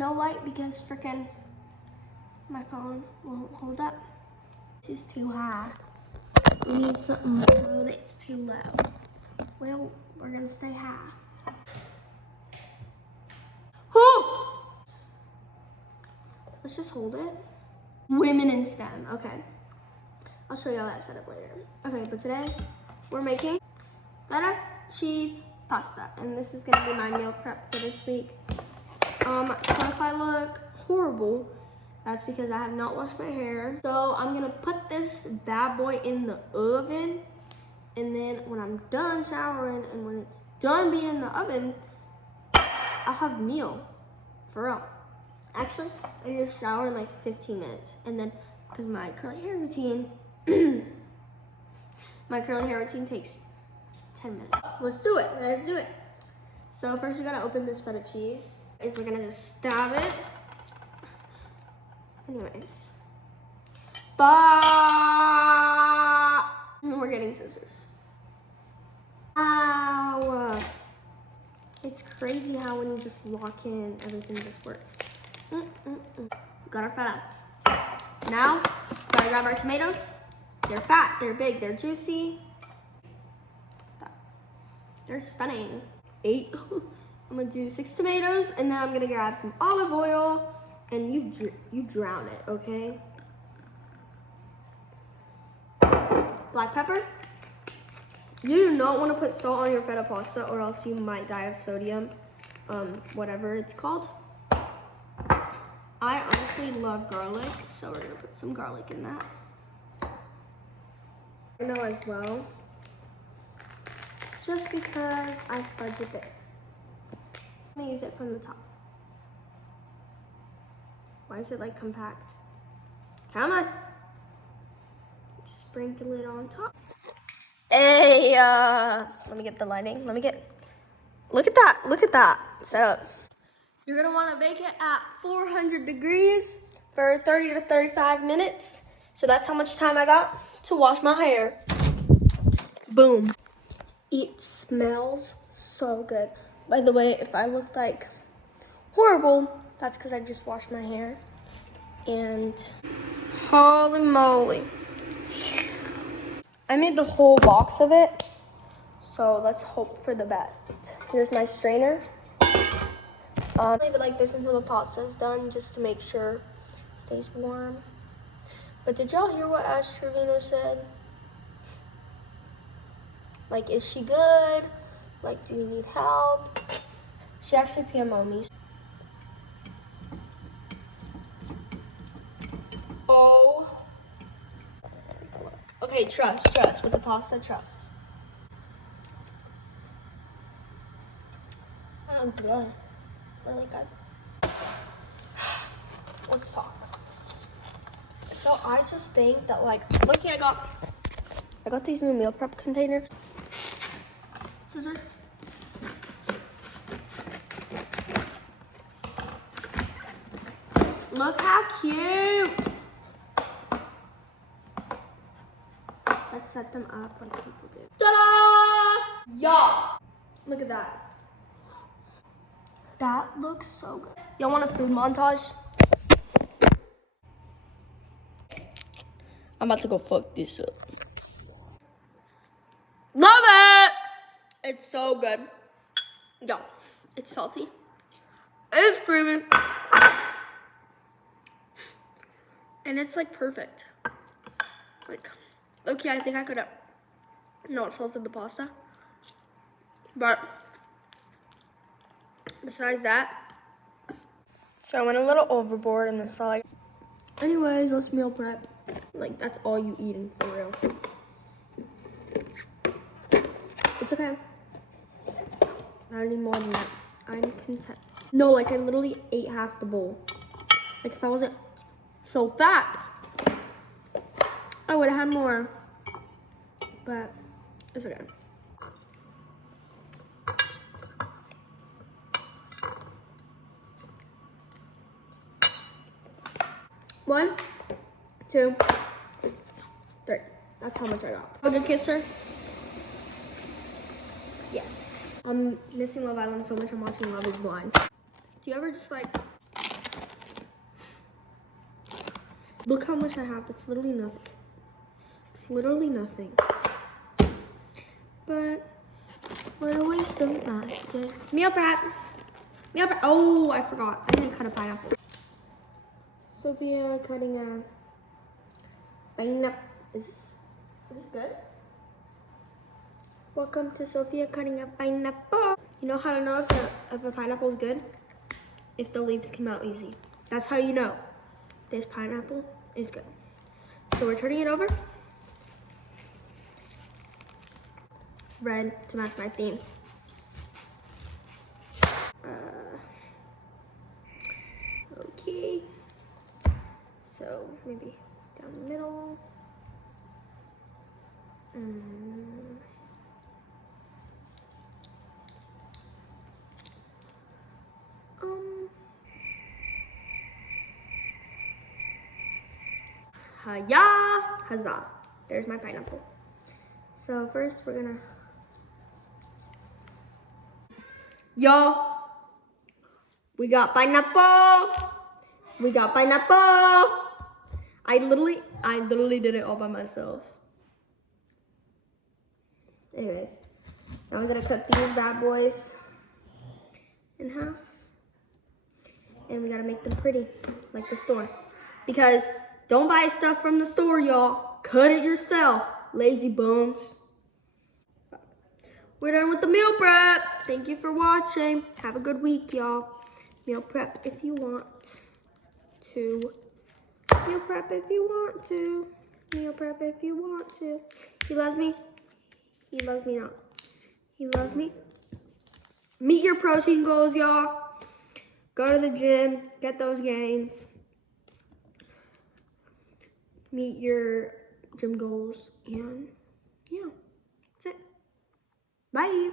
No light because freaking my phone won't hold up. This is too high. We need something that's too low. Well, we're gonna stay high. Whoo! Let's just hold it. Women in STEM, okay. I'll show y'all that setup later. Okay, but today we're making feta cheese pasta, and this is gonna be my meal prep for this week. So if I look horrible, that's because I have not washed my hair. So I'm gonna put this bad boy in the oven, and then when I'm done showering and when it's done being in the oven, I'll have meal, for real. Actually, I just shower in like 15 minutes, and then, cause my curly hair routine, takes 10 minutes. Let's do it, So first we gotta open this feta cheese. We're gonna just stab it. Anyways. We're getting scissors. Ow. It's crazy how when you just lock in, everything just works. Got our feta. Now, gotta grab our tomatoes. They're fat, they're big, they're juicy. They're stunning. 8. I'm gonna do 6 tomatoes, and then I'm gonna grab some olive oil, and you drown it, okay? Black pepper. You do not want to put salt on your feta pasta, or else you might die of sodium, whatever it's called. I honestly love garlic, so we're gonna put some garlic in that. Oregano as well, just because I fudged it there. I'm gonna use it from the top. Why is it like compact? Come on. Just sprinkle it on top. Hey, let me get the lighting. Look at that setup. You're gonna wanna bake it at 400 degrees for 30 to 35 minutes. So that's how much time I got to wash my hair. Boom. It smells so good. By the way, if I look like horrible, that's because I just washed my hair. And holy moly. I made the whole box of it, so let's hope for the best. Here's my strainer. Leave it like this until the pasta's done, just to make sure it stays warm. But did y'all hear what Ash Trevino said? Like, is she good? Like, do you need help? She actually PMO'd me. Oh. Okay, trust. With the pasta, trust. Oh, good. Really good. Let's talk. So I just think that, like, look here, I got these new meal prep containers. Scissors. Look how cute. Let's set them up like people do. Ta-da! Y'all, look at that. That looks so good. Y'all want a food montage? I'm about to go fuck this up. Love it! It's so good. Yo, it's salty. It's creamy. And it's like perfect. Like, okay, I think I could have not salted the pasta. But besides that, so I went a little overboard in this like. Anyways, let's meal prep. Like, that's all you eating for real. It's okay. I don't need more than that. I'm content. No, like I literally ate half the bowl. Like if I wasn't so fat, I would have had more. But it's okay. One, 2, 3. That's how much I got. Have a good kisser? Yes. I'm missing Love Island so much I'm watching Love is Blind. Do you ever just like Look how much I have. That's literally nothing. It's literally nothing. But what a waste of my day. Meal prep. Meal prep. Oh, I forgot. I didn't cut a pineapple. Sophia cutting a pineapple. Is this good? Welcome to Sophia cutting a pineapple. You know how to know if a pineapple is good? If the leaves come out easy. That's how you know this pineapple is good. So we're turning it over. Red to match my theme. Okay. So maybe down the middle. Hiya, huzzah. There's my pineapple. So first we're gonna, y'all, we got pineapple. We got pineapple. I literally did it all by myself. Anyways, now I'm gonna cut these bad boys in half. And we gotta make them pretty, like the store. Because don't buy stuff from the store, y'all. Cut it yourself, lazy bums. We're done with the meal prep. Thank you for watching. Have a good week, y'all. Meal prep if you want to. Meal prep if you want to. Meal prep if you want to. He loves me. He loves me not. He loves me. Meet your protein goals, y'all. Go to the gym. Get those gains. Meet your gym goals. And yeah, that's it. Bye.